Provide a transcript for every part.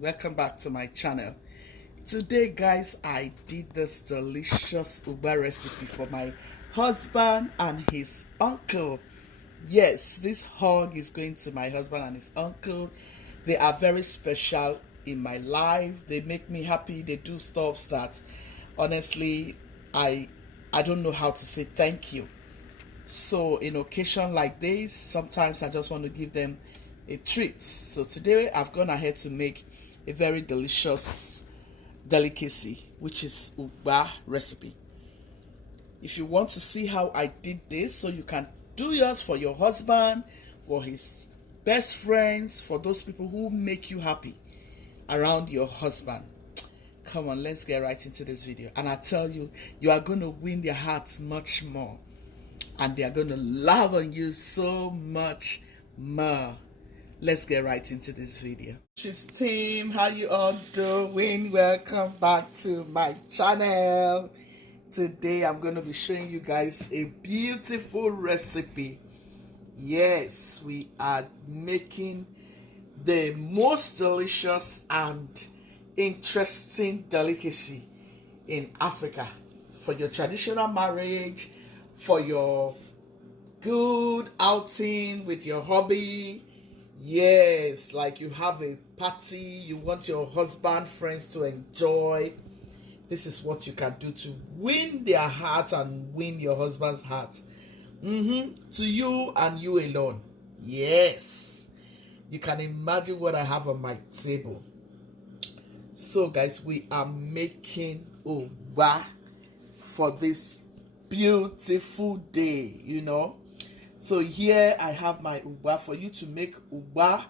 welcome back to my channel. Today guys, I did this delicious Ukpa recipe for my husband and his uncle. Yes, this hug is going to my husband and his uncle. They are very special in my life. They make me happy. They do stuff that honestly I don't know how to say thank you. So in occasion like this, sometimes I just want to give them a treat. So today I've gone ahead to make a very delicious delicacy, which is Ukpa recipe. If you want to see how I did this, so you can do yours for your husband, for his best friends, for those people who make you happy around your husband. Come on, let's get right into this video. And I tell you, you are going to win their hearts much more. And they are going to love on you so much more. Let's get right into this video. Guchies team, how you all doing? Welcome back to my channel. Today I'm going to be showing you guys a beautiful recipe. Yes, we are making the most delicious and interesting delicacy in Africa for your traditional marriage, for your good outing with your hobby. Yes, like you have a party, you want your husband, friends to enjoy. This is what you can do to win their heart and win your husband's heart. To you and you alone. Yes, you can imagine what I have on my table. So guys, we are making Ukpa for this beautiful day, you know. So here I have my Ukpa. For you to make Ukpa,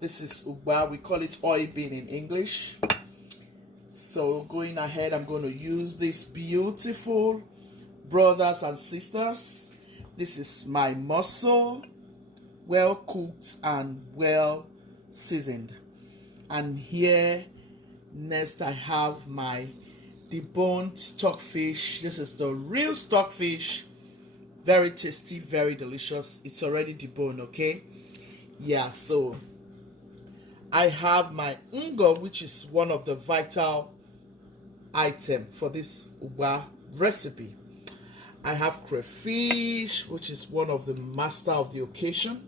this is Ukpa, we call it oil bean in English. So going ahead, I'm going to use this beautiful brothers and sisters. This is my mussel, well cooked and well seasoned. And here next I have my deboned stockfish. This is the real stockfish. Very tasty, very delicious. It's already deboned, okay? Yeah, so I have my ngo, which is one of the vital item for this Ukpa recipe. I have crayfish, which is one of the master of the occasion.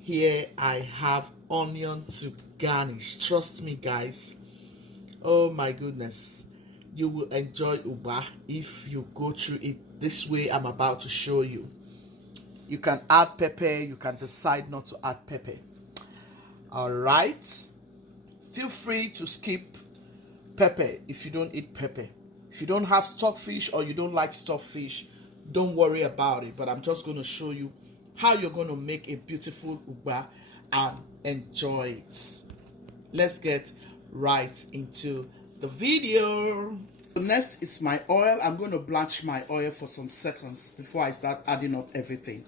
Here I have onion to garnish. Trust me guys, oh my goodness, you will enjoy Ukpa if you go through it this way I'm about to show you. You can add pepper, you can decide not to add pepper. Alright, feel free to skip pepper if you don't eat pepper. If you don't have stockfish or you don't like stockfish, don't worry about it. But I'm just going to show you how you're going to make a beautiful Ukpa and enjoy it. Let's get right into the video. Next is my oil. I'm going to blanch my oil for some seconds before I start adding up everything.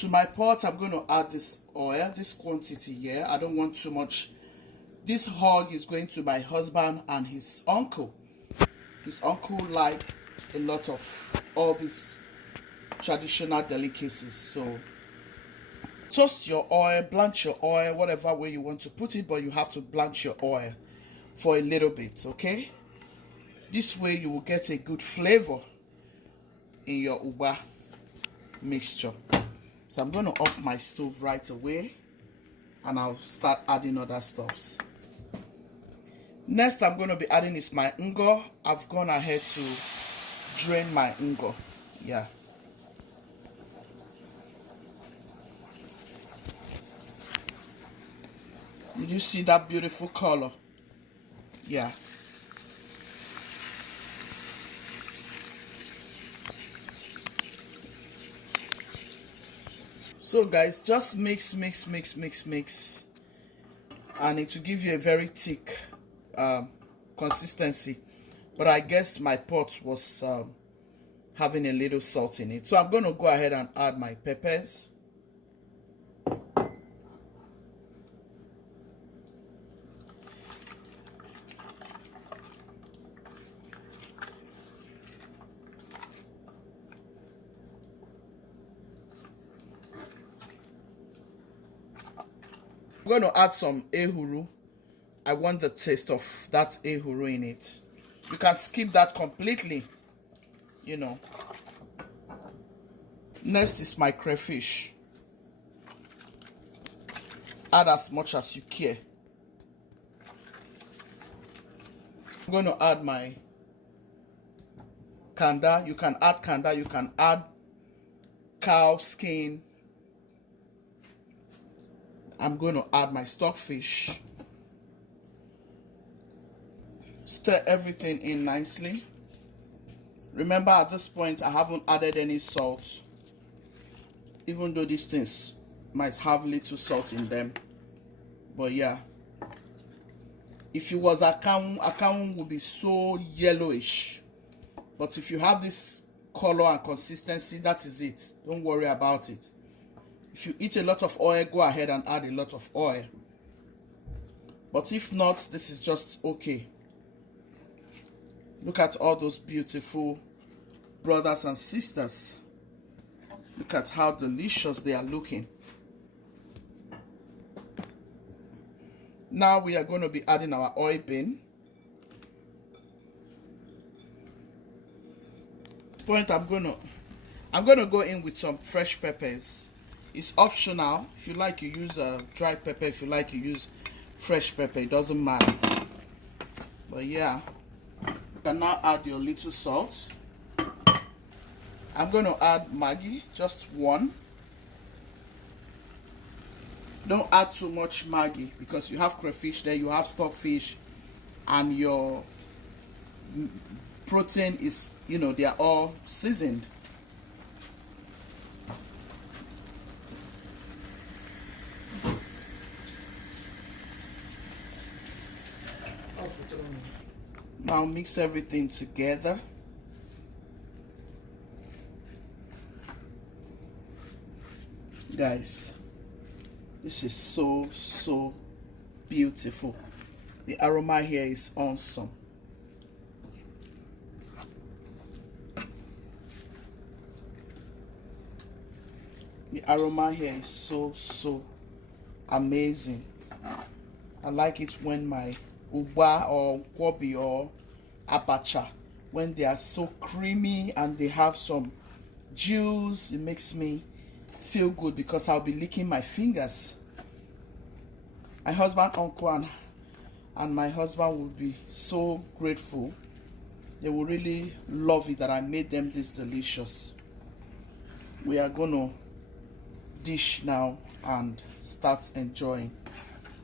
To my pot, I'm going to add this oil, this quantity here. I don't want too much. This hog is going to my husband and his uncle. His uncle like a lot of all these traditional delicacies. So toast your oil, blanch your oil, whatever way you want to put it, but you have to blanch your oil for a little bit, okay? This way you will get a good flavor in your Ukpa mixture. So I'm going to off my stove right away and I'll start adding other stuffs. Next I'm going to be adding is my ngo. I've gone ahead to drain my ngo. Yeah. Did you see that beautiful color? Yeah. So guys, just mix, and it will give you a very thick consistency. But I guess my pot was having a little salt in it. So I'm going to go ahead and add my peppers. I'm going to add some ehuru. I want the taste of that ehuru in it. You can skip that completely, you know. Next is my crayfish. Add as much as you care. I'm going to add my kanda. You can add kanda, you can add cow skin. I'm going to add my stockfish. Stir everything in nicely. Remember, at this point I haven't added any salt, even though these things might have little salt in them. But yeah, if it was akamu would be so yellowish. But if you have this color and consistency, that is it. Don't worry about it. If you eat a lot of oil, go ahead and add a lot of oil. But if not, this is just okay. Look at all those beautiful brothers and sisters. Look at how delicious they are looking. Now we are going to be adding our oil bin. Point I'm going to go in with some fresh peppers. It's optional. If you like, you use a dried pepper. If you like, you use fresh pepper. It doesn't matter. But yeah, you can now add your little salt. I'm going to add Maggi, just one. Don't add too much Maggi because you have crayfish there, you have stockfish, and your protein is, you know, they are all seasoned. Now mix everything together. Guys, this is so beautiful. The aroma here is awesome. The aroma here is so amazing. I like it when my Ukpa or Kwabi or abacha, when they are so creamy and they have some juice, it makes me feel good because I'll be licking my fingers. My husband, uncle, and my husband will be so grateful. They will really love it that I made them this delicious. We are gonna dish now and start enjoying.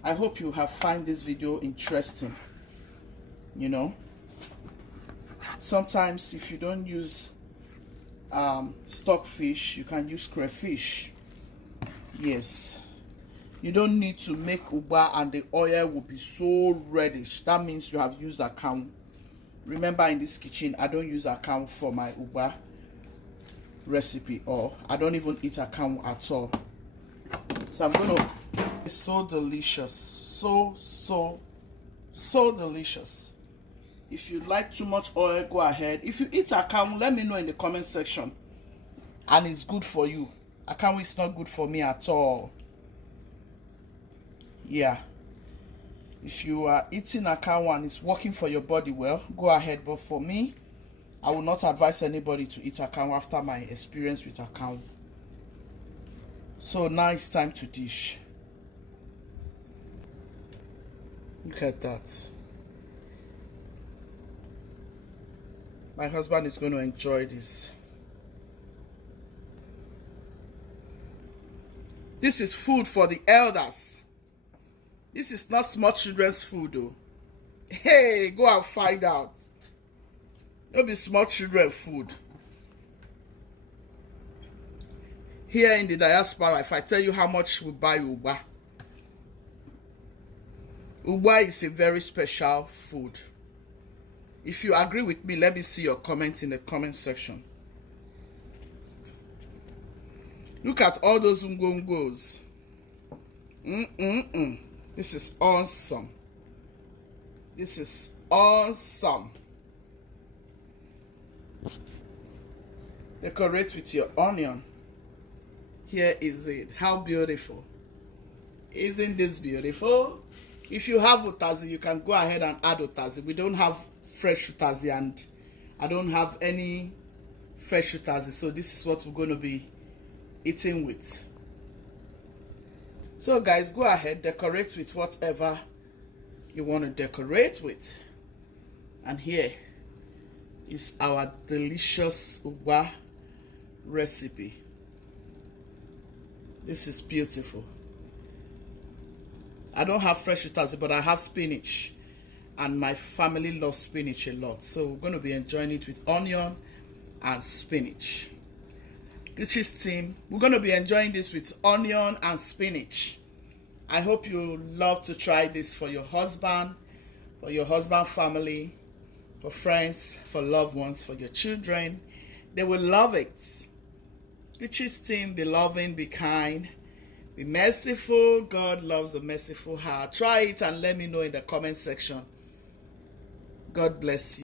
I hope you have find this video interesting. You know, sometimes if you don't use stockfish, you can use crayfish. Yes, you don't need to make Ukpa and the oil will be so reddish. That means you have used akamu. Remember, in this kitchen I don't use akamu for my Ukpa recipe, or I don't even eat akamu at all. So I'm gonna, it's so delicious, so delicious. If you like too much oil, go ahead. If you eat akamu, let me know in the comment section and it's good for you. Akamu is not good for me at all. Yeah, if you are eating akamu and it's working for your body well, go ahead. But for me, I will not advise anybody to eat akamu after my experience with akamu. So now it's time to dish. Look at that. My husband is going to enjoy this. This is food for the elders. This is not small children's food though. Hey, go and find out. It'll be small children food. Here in the diaspora, if I tell you how much we buy Ukpa, Ukpa is a very special food. If you agree with me, let me see your comment in the comment section. Look at all those ngongos. This is awesome. This is awesome. Decorate with your onion. Here is it. How beautiful. Isn't this beautiful? If you have utazi, you can go ahead and add utazi. We don't have fresh utazi, and I don't have any fresh utazi, so this is what we're going to be eating with. So guys, go ahead, decorate with whatever you want to decorate with. And here is our delicious Ukpa recipe. This is beautiful. I don't have fresh utazi, but I have spinach, and my family loves spinach a lot, so we're going to be enjoying it with onion and spinach. Guchies team, we're going to be enjoying this with onion and spinach. I hope you love to try this for your husband family, for friends, for loved ones, for your children. They will love it. Guchies team, be loving, be kind, be merciful. God loves a merciful heart. Try it and let me know in the comment section. God bless you.